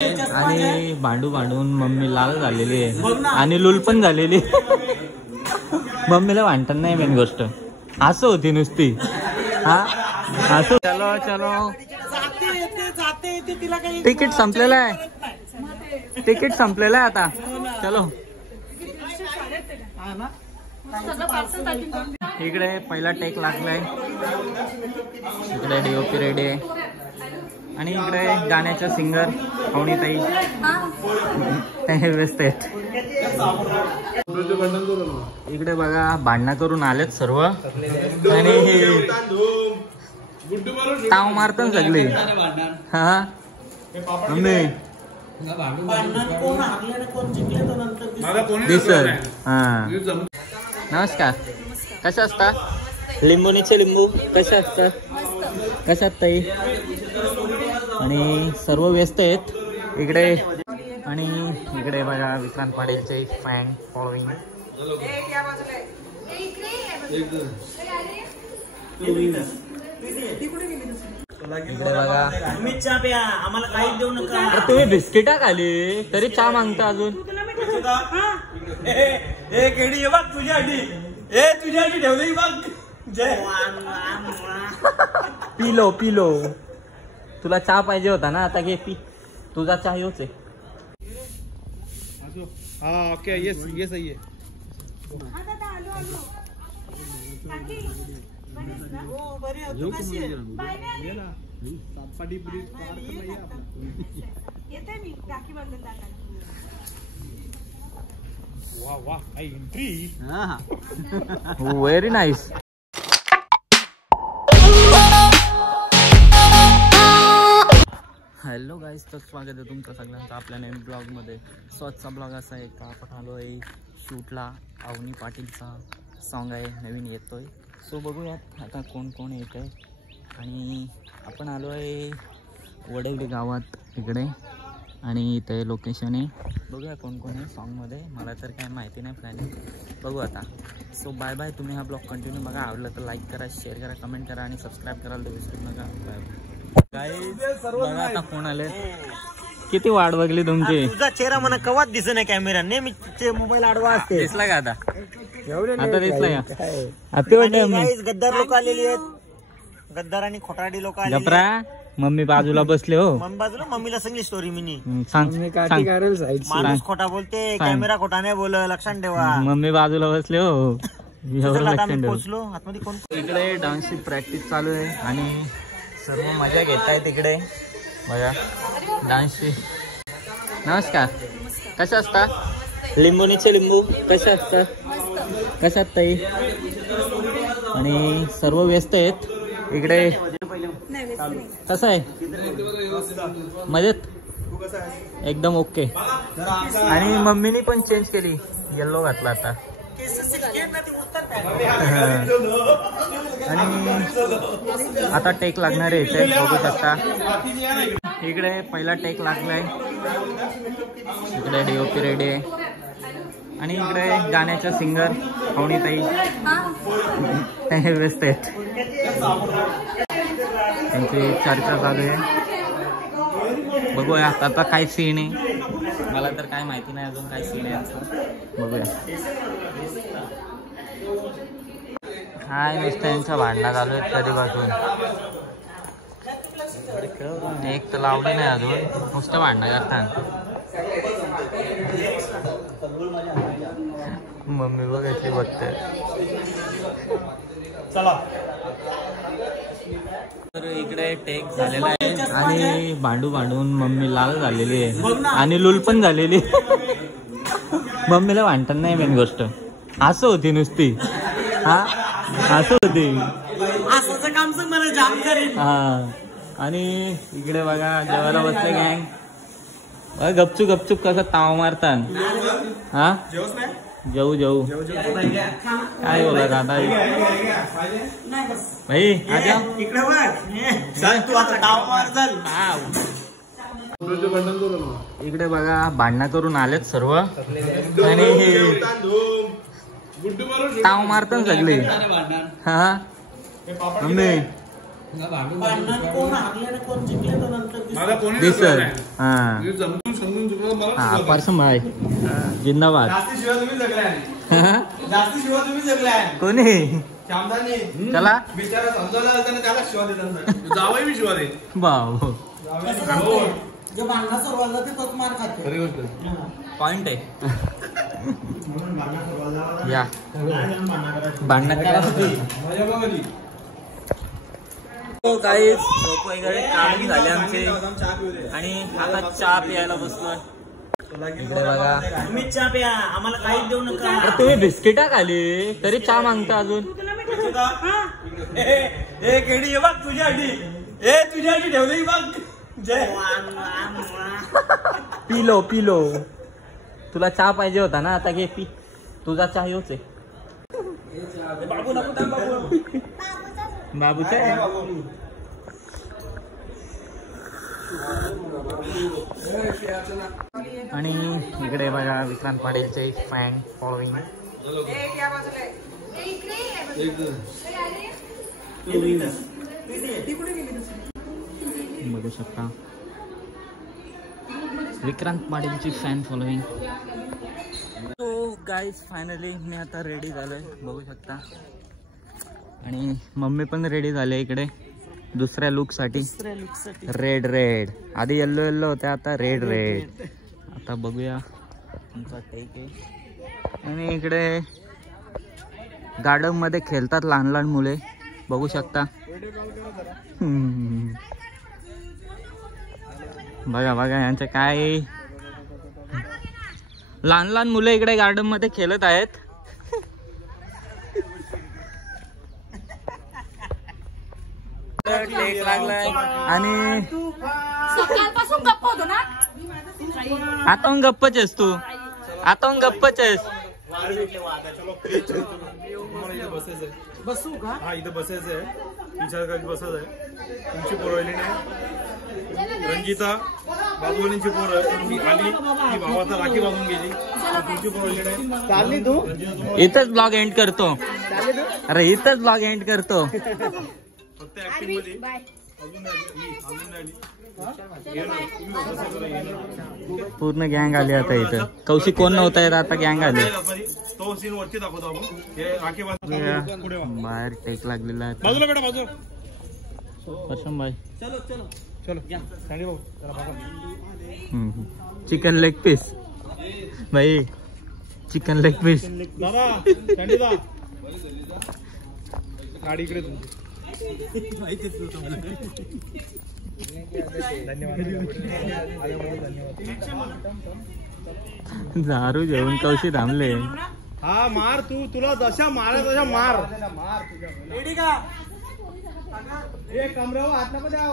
आणि भांडू भांडून मम्मी लाल झालेली आहे आणि लूल पण झालेली. मम्मीला भांडण नाही मेन गोष्ट असं होती नुसती. हा असं. चलो चलो तिकीट संपलेलं आहे. तिकीट संपलेलं आहे आता. चलो इकडे पहिला टेक लागलाय. इकडे डीओपी रेडी आहे आणि इकडे गाण्याच्या सिंगर अवनीताई व्यस्त आहेत. इकडे बघा भांडणं करून आलेत सर्व आणि ताव मारतात सगळे. हा मम्मी दिसत. हा नमस्कार. कशा असता? लिंबुनीचे लिंबू कशा असतात? कशात ताई? आणि सर्व व्यस्त आहेत इकडे. आणि इकडे बघा विक्रांत पाटीलचे फॅन फॉलोइंग. इकडे बघा आम्हाला काही देऊ नका. तुम्ही बिस्किटा खाली तरी चहा मागता अजून. बघ तुझ्यासाठी तुझ्यासाठी ठेवली बघ. पिलो पिलो तुला चहा पाहिजे होता ना. आता घे पी. तुझा चहा योच आहे. हाँ ओके ये सही है. वाह वाह काय entry. Very nice. Hello guys, तर स्वागत आहे तुमचं सगळ्यांचं आपल्या नवीन ब्लॉगमध्ये. स्वतःचा ब्लॉग असा आहे का आपण आलो आहे शूटला. अवनी पाटीलचा सॉन्ग आहे नवीन येतोय. सो बघूयात आता कोण कोण येत आहे. आणि आपण आलो आहे वडवली गावात इकडे आणि इथे लोकेशन आहे. बघूया कोण कोण आहे सॉन्गमध्ये. मला तर काय माहिती नाही प्लॅनिंग. बघू आता. So bye bye. तुम्ही हा ब्लॉग कंटिन्यू बघा. आवडलं तर लाईक करा, शेअर करा, कमेंट करा आणि सबस्क्राईब करायला तर विसरू नका. बाय बघा आता कोण आले. किती वाट बघली तुमची. तुझा चेहरा मला कवात दिसत नाही कॅमेरा. नेहमी मोबाईल आडवा असते. दिसला का आता? आता दिसला का? गद्दार लोक आलेली आहेत. गद्दार आणि खोटारडी लोक आले. गपरा मम्मी बाजूला बसले हो. मम्मी बाजूला. मम्मीला सांगली स्टोरी मी. सांग. माणूस खोटा बोलते, कॅमेरा खोटा नाही बोल. लक्षात ठेवा. मम्मी बाजूला बसले हो. पोहोचलो आतमध्ये. कोण इकडे डान्सची प्रॅक्टिस चालू आहे आणि सर्व मजा घेत आहेत तिकडे बघा डान्सची. नमस्कार. कशा असता? लिंबुनीचे लिंबू कशा असतात? कशात ताई? आणि सर्व व्यस्त आहेत इकडे. कसं आहे? मजेत एकदम ओके. आणि मम्मीनी पण चेंज केली. येल्लो घातला आता. आणि आता टेक लागणार आहे इथे बघू शकता. इकडे पहिला टेक लागलाय. इकडे डीओपी रेडी आहे आणि इकडे गाण्याच्या सिंगर अवनीताई व्यस्त आहेत. त्यांची चर्चा चालू आहे. बघूया आता काय सीन आहे. मला तर काय माहिती नाही अजून काय सीन आहे यांचं. बघूया. हाय नुसतं यांच्या भांडणं चालू आहेत कधीपासून. एक तर लावली नाही अजून. नुसतं भांडणं करतात. मम्मी बघायची बघते. चला. तर इकडे टेक झालेला आहे आणि भांडू भांडून मम्मी लाल झालेली आहे आणि लूल पण झालेली. मम्मीला भांडण नाही मेन गोष्ट असं होती नुसती. हा असं होती. असं काम मला जाम करेल. हा. आणि इकडे बघा जेवायला बसले गँग. गपचूप गपचूप कसं ताव मारतात. हा जाऊ जाऊ काय बोलत आता भाई. इकडे तू आता ताव मार. इकडे बघा भांडणं करून आलेत सर्व आणि ताव मारतात सगळे. हा मम्मी भांडणात कोण हारले आणि कोण जिंकले तर नंतर मला कोणी दिसत हा मी जमून समजून चुकलं मला हा परसम भाई जिंदाबाद. जास्ती शिवाय तुम्ही जगलाय जास्ती शिवाय तुम्ही जगलाय कोणी श्यामदानी चला बिचारा समजावला असताना त्याला शिवा देतात जावई मी शिवा दे भाऊ जे भांडणं सुरुवात जाते तोच मार खातो. खरी गोष्ट पॉइंट आहे म्हणून भांडणं सुरुवात जाते. या भांडणं करा. मजा बघली काही झोप वगैरे काढली झाली आमची आणि आता चहा प्यायला बसलोय. इकडे बघा तुम्ही चहा प्या आम्हाला काहीच देऊ नका. अरे तुम्ही बिस्किटा खाली तरी चहा मागता अजून. ए केडी हे बघ तुझ्यासाठी तुझ्यासाठी ठेवली बघ. जय पिलो पिलो तुला चहा पाहिजे होता ना आता घे पी. तुझा चहा योच आहे बाबू नको थांब बाबू. बाबूचा आहे. आणि इकडे बघा विक्रांत पाटीलचे फॅन फॉलोइंग. बघू शकता विक्रांत पाटीलची फॅन फॉलोइंग. तो गाईज फायनली मी आता रेडी झालोय बघू शकता आणि मम्मी पण रेडी झाले इकडे दुसऱ्या लुक साठी. रेड रेड आधी येल्लो येल्लो होते आता रेड रेड. आता बघूया तुमचा टेक आहे. आणि इकडे गार्डन मध्ये खेळतात लहान लहान मुले बघू शकता. बघा बघा यांचे काय लहान लहान मुलं इकडे गार्डन मध्ये खेळत आहेत. टेक लागलाय आणि सकाळपासून गप्प होतो ना. आता गप्पच आहेस तू आता गप्पच आहेस. बसू का. हा इथं बसायचं आहे विचार बसायचं आहे. तुमची पोरवली नाही रंजिता बाजूवालींची पोरं मी आली ती भावाचा राखी बांधून गेली. तुमची पोरवली नाही चालली तू. इथंच ब्लॉग एंड करतो. अरे इथंच ब्लॉग एंड करतो. फक्त ऍक्टिंग मध्ये अजून नाही पूर्ण गँग आली आता इथं. कौशिक कोण नव्हता येत आता गँग आली. तो सीन वरती दाखवतो आपण हे राखी बांधून बाहेर टेक लागलेला आहे. बाजूला बेटा बाजू परसम भाई चलो चलो चलो सांडी भाऊ चला बघा चिकन लेग पीस भाई चिकन लेग पीस. दादा सांडी दा गाडी इकडे तुमची. दारू जेवून कौशी थांबले. हा मार तुला जशा मारा तशा मार. रेडी का. एक कमरावर हात नको द्याव.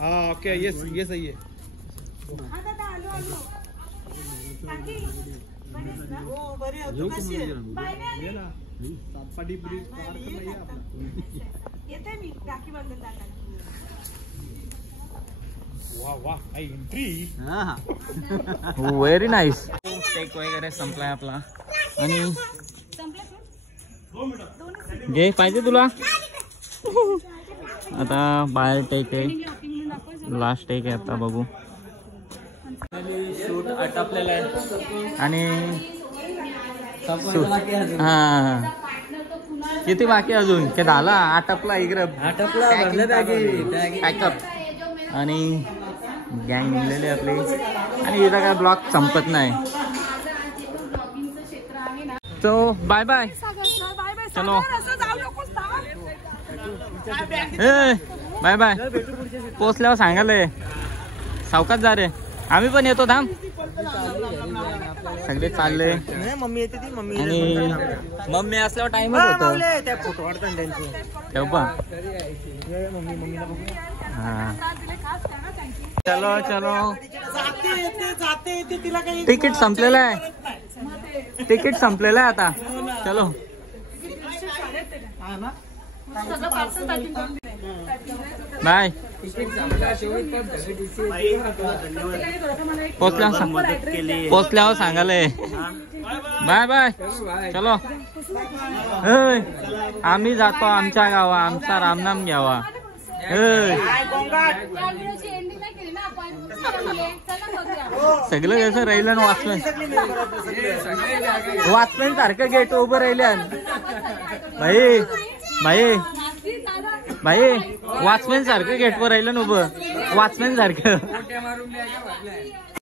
हा ओके येस ये सही है. हो बरी आहे. तू कशी आहे. येते मी राखी बांधून टाकायला. वाह वाह एंट्री. Very nice. टेक वगैरे संपलाय आपला आणि घे पाहिजे तुला. आता बाहेर टेक आहे लास्ट टेक आहे आता बघू. शूट आटपलेला आहे आणि हा किती बाकी अजून ते झाला आटपला इकडे आटपला पॅकअप आणि गँग निघलेली आपली आणि इथं काय ब्लॉग संपत नाही. तो बाय बाय चलो बाय बाय. पोचल्यावर सांगायला सावकाश जा रे. आम्ही पण येतो थांब. सगळे चालले मम्मी येते ती मम्मी आणि मम्मी असल्यावर टाइमच होतो. त्या फोटो काढतात त्यांचे. तेव्हा मम्मी मम्मीला बघू. हा चलो चलो. जाते येते तिला काही. तिकीट संपलेलं आहे. तिकीट संपलेलं आहे आता. चलो बाय. पोचल्यावर सांगाले बाय बाय. चलो आम्ही जातो आमच्या गावा, आमचा रामनाम घ्यावा. सगळं कसं राहिलं ना वॉचमॅन सारखं गेट उभं राहिल्या. भाई भाई भाई वॉचमॅन सारखं गेटवर राहिलं ना उभं, वॉचमॅन सारखं.